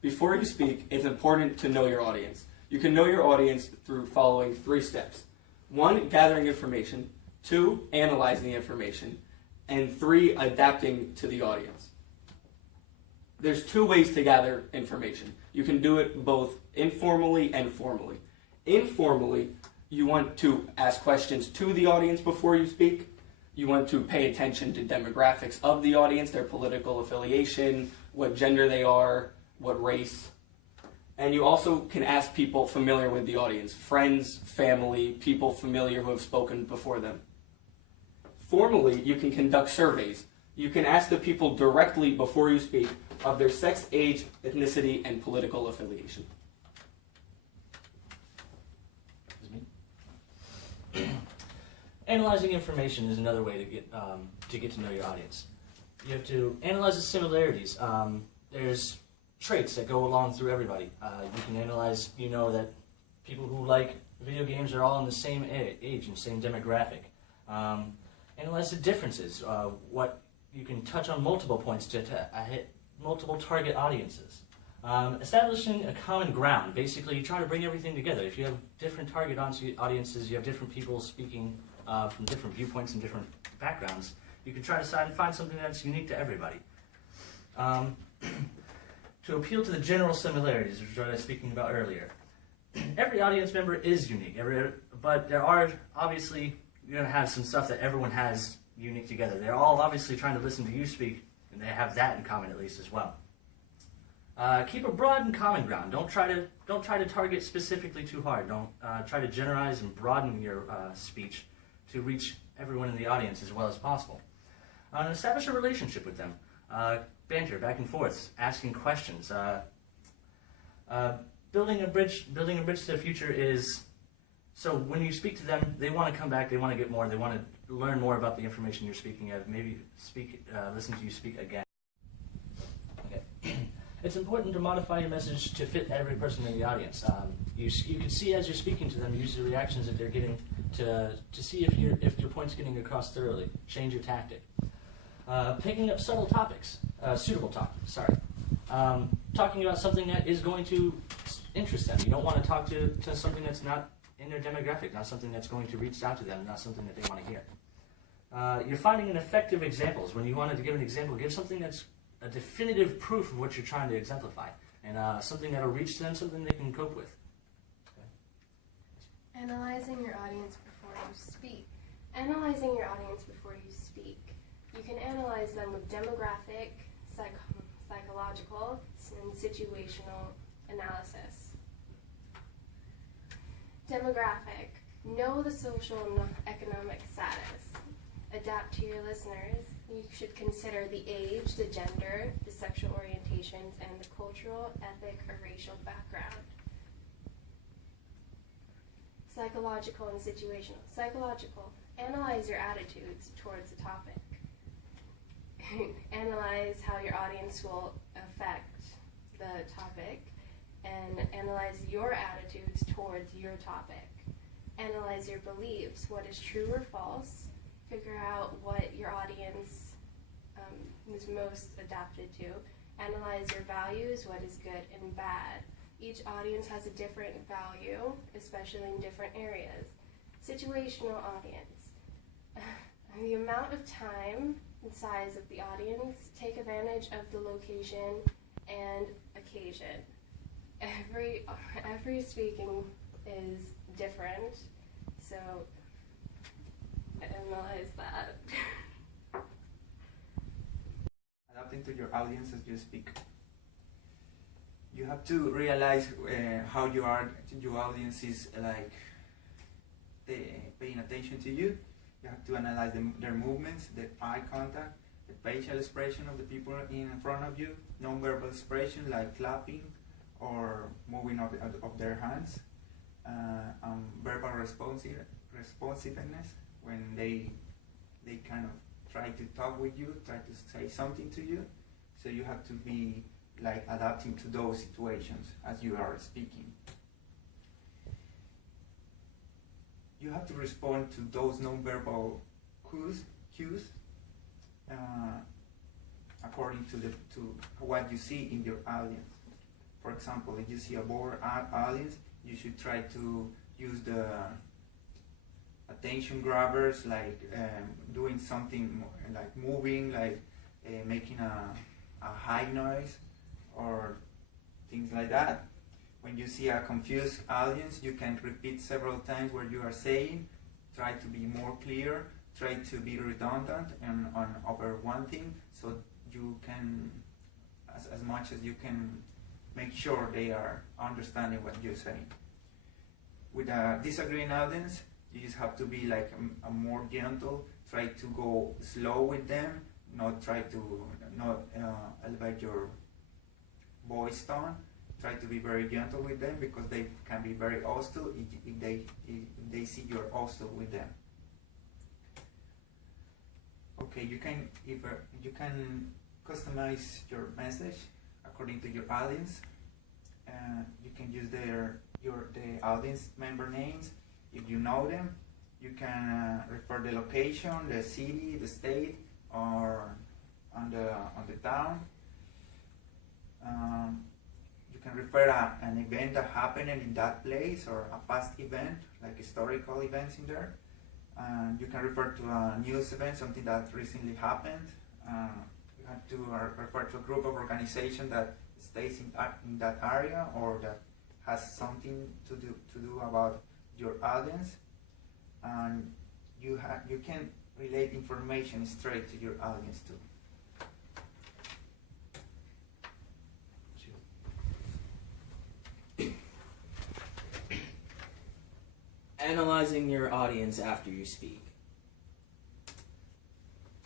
Before you speak, it's important to know your audience. You can know your audience through following 3 steps. 1, gathering information. 2, analyzing the information. And 3, adapting to the audience. There's 2 ways to gather information. You can do it both informally and formally. Informally, you want to ask questions to the audience before you speak. You want to pay attention to demographics of the audience, their political affiliation, what gender they are, what race. And you also can ask people familiar with the audience, friends, family, people familiar who have spoken before them. Formally, you can conduct surveys. You can ask the people directly before you speak of their sex, age, ethnicity, and political affiliation. Analyzing information is another way to get to know your audience. You have to analyze the similarities. There's traits that go along through everybody. You can analyze, that people who like video games are all in the same age and same demographic. Analyze the differences. What you can touch on multiple points to hit multiple target audiences. Establishing a common ground. Basically, you try to bring everything together. If you have different target audiences, you have different people speaking from different viewpoints and different backgrounds, you can try to find something that's unique to everybody. To appeal to the general similarities, which I was speaking about earlier. Every audience member is unique, but there are obviously, you're going to have some stuff that everyone has unique together. They're all obviously trying to listen to you speak, and they have that in common at least as well. Keep a broad and common ground. Don't try to target specifically too hard. Don't try to generalize and broaden your speech to reach everyone in the audience as well as possible. Establish a relationship with them. Banter back and forth, asking questions. Building a bridge to the future is so when you speak to them, they want to come back. They want to get more. They want to learn more about the information you're speaking of. Maybe listen to you speak again. It's important to modify your message to fit every person in the audience. You can see as you're speaking to them, use the reactions that they're getting to see if your point's getting across thoroughly. Change your tactic. Picking up suitable topics. Talking about something that is going to interest them. You don't want to talk to something that's not in their demographic, not something that's going to reach out to them, not something that they want to hear. You're finding an effective examples. When you wanted to give an example, give something that's a definitive proof of what you're trying to exemplify, and something that'll reach them, something they can cope with. Okay. Analyzing your audience before you speak. Analyzing your audience before you speak. You can analyze them with demographic, psychological, and situational analysis. Demographic. Know the social and economic status. Adapt to your listeners. You should consider the age, the gender, the sexual orientations, and the cultural, ethnic, or racial background. Psychological and situational. Psychological. Analyze your attitudes towards the topic. Analyze how your audience will affect the topic, and analyze your attitudes towards your topic. Analyze your beliefs, what is true or false. Figure out what your audience is most adapted to. Analyze your values, what is good and bad. Each audience has a different value, especially in different areas. Situational audience. The amount of time and size of the audience, take advantage of the location and occasion. Every speaking is different, so analyze that. Adapting to your audience as you speak. You have to realize how your audience is paying attention to you. You have to analyze their movements, the eye contact, the facial expression of the people in front of you, non-verbal expression like clapping or moving of their hands, verbal responsiveness when they kind of try to talk with you, try to say something to you. So you have to be adapting to those situations as you are speaking. You have to respond to those non-verbal cues according to what you see in your audience. For example, if you see a bored audience, you should try to use the attention grabbers, like doing something like moving, like making a high noise or things like that. When you see a confused audience, you can repeat several times what you are saying. Try to be more clear. Try to be redundant and on over one thing, so you can, as much as you can, make sure they are understanding what you're saying. With a disagreeing audience, you just have to be like a more gentle. Try to go slow with them. Not try to elevate your voice tone. Try to be very gentle with them because they can be very hostile if they see you're hostile with them. Okay, you can customize your message according to your audience. You can use the audience member names if you know them. You can refer the location, the city, the state, or on the town. You can refer an event that happened in that place or a past event, like historical events in there. You can refer to a news event, something that recently happened. You have to refer to a group of organization that stays in that area or that has something to do about your audience. And you can relate information straight to your audience too. Analyzing your audience after you speak.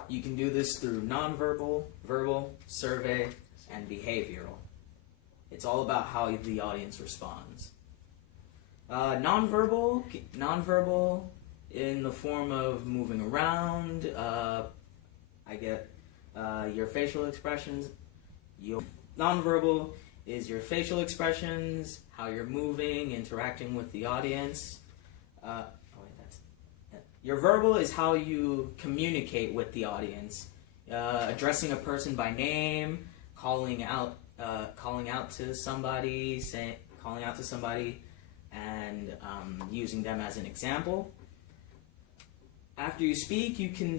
You can do this through nonverbal, verbal, survey, and behavioral. It's all about how the audience responds. Nonverbal in the form of moving around. I get your facial expressions. Nonverbal is your facial expressions, how you're moving, interacting with the audience. Your verbal is how you communicate with the audience, addressing a person by name, calling out to somebody, and using them as an example. After you speak, you can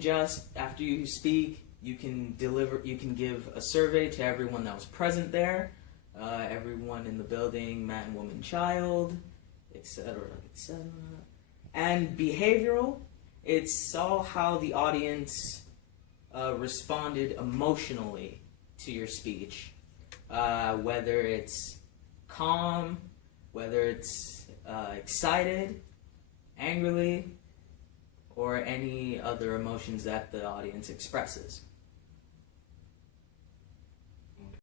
give a survey to everyone that was present there, everyone in the building, man, woman, child, etc., etc. And behavioral, it's all how the audience responded emotionally to your speech. Whether it's calm, whether it's excited, angrily, or any other emotions that the audience expresses.